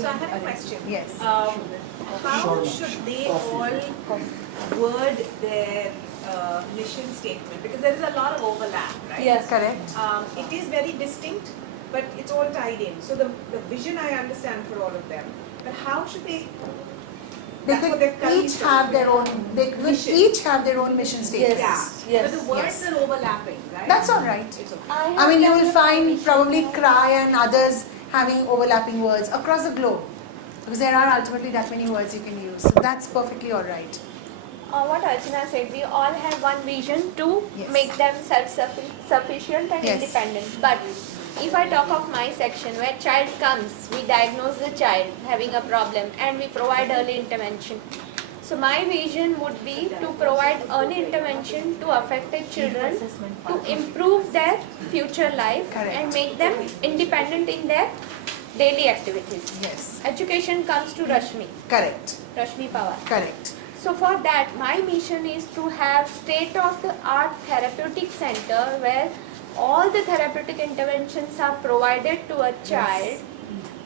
So I have a question. Yes. How should they all word their mission statement? Because there is a lot of overlap, right? Yes. Correct. It is very distinct, but it's all tied in. So the vision I understand for all of them, but how should they? They That's what could they're currently each have their own. They could Mission. each have their own mission statement. Yes. Yeah. But the words Yes. are overlapping, right? That's all right. It's okay. I mean, you will find probably CRY and others having overlapping words across the globe, because there are ultimately that many words you can use. So that's perfectly all right. What Archana said, we all have one vision to Yes. make them self-sufficient and Yes. independent. But if I talk of my section where child comes, we diagnose the child having a problem and we provide early intervention. So my vision would be to provide early intervention to affected children to improve their future life Correct. and make them independent in their daily activities. Yes. Education comes to Rashmi Pawar. Correct. So for that, my mission is to have state-of-the-art therapeutic center where all the therapeutic interventions are provided to a child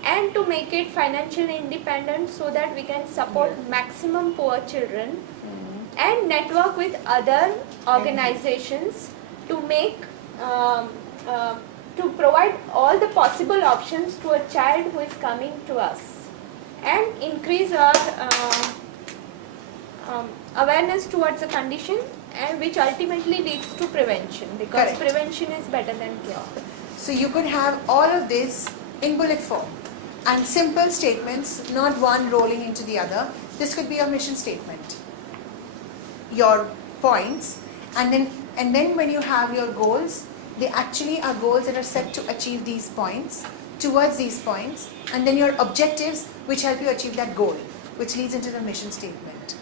and to make it financially independent so that we can support maximum poor children and network with other organizations to make to provide all the possible options to a child who is coming to us and increase our awareness towards a condition and which ultimately leads to prevention, because Correct. prevention is better than cure. So you could have all of this in bullet form and simple statements, not one rolling into the other. This could be your mission statement, your points, and then when you have your goals, they actually are goals that are set to achieve these points, towards these points, and then your objectives which help you achieve that goal, which leads into the mission statement.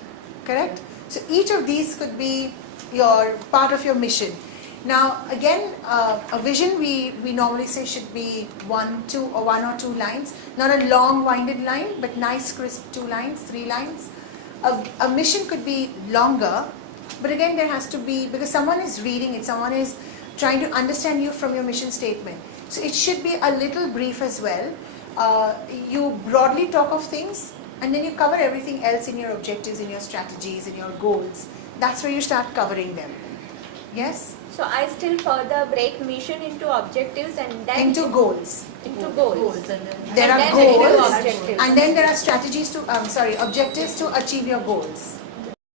Correct? So each of these could be your part of your mission. Now again, a vision we normally say should be one or two lines, not a long winded line, but nice crisp 2 lines, 3 lines. A mission could be longer, but again there has to be, because someone is reading it, someone is trying to understand you from your mission statement. So it should be a little brief as well. You broadly talk of things and then you cover everything else in your objectives, in your strategies, in your goals. That's where you start covering them. Yes? So I still further break mission into objectives and then Into goals. into goals. There And are then into goals objectives. and then there are strategies to, objectives to achieve your goals.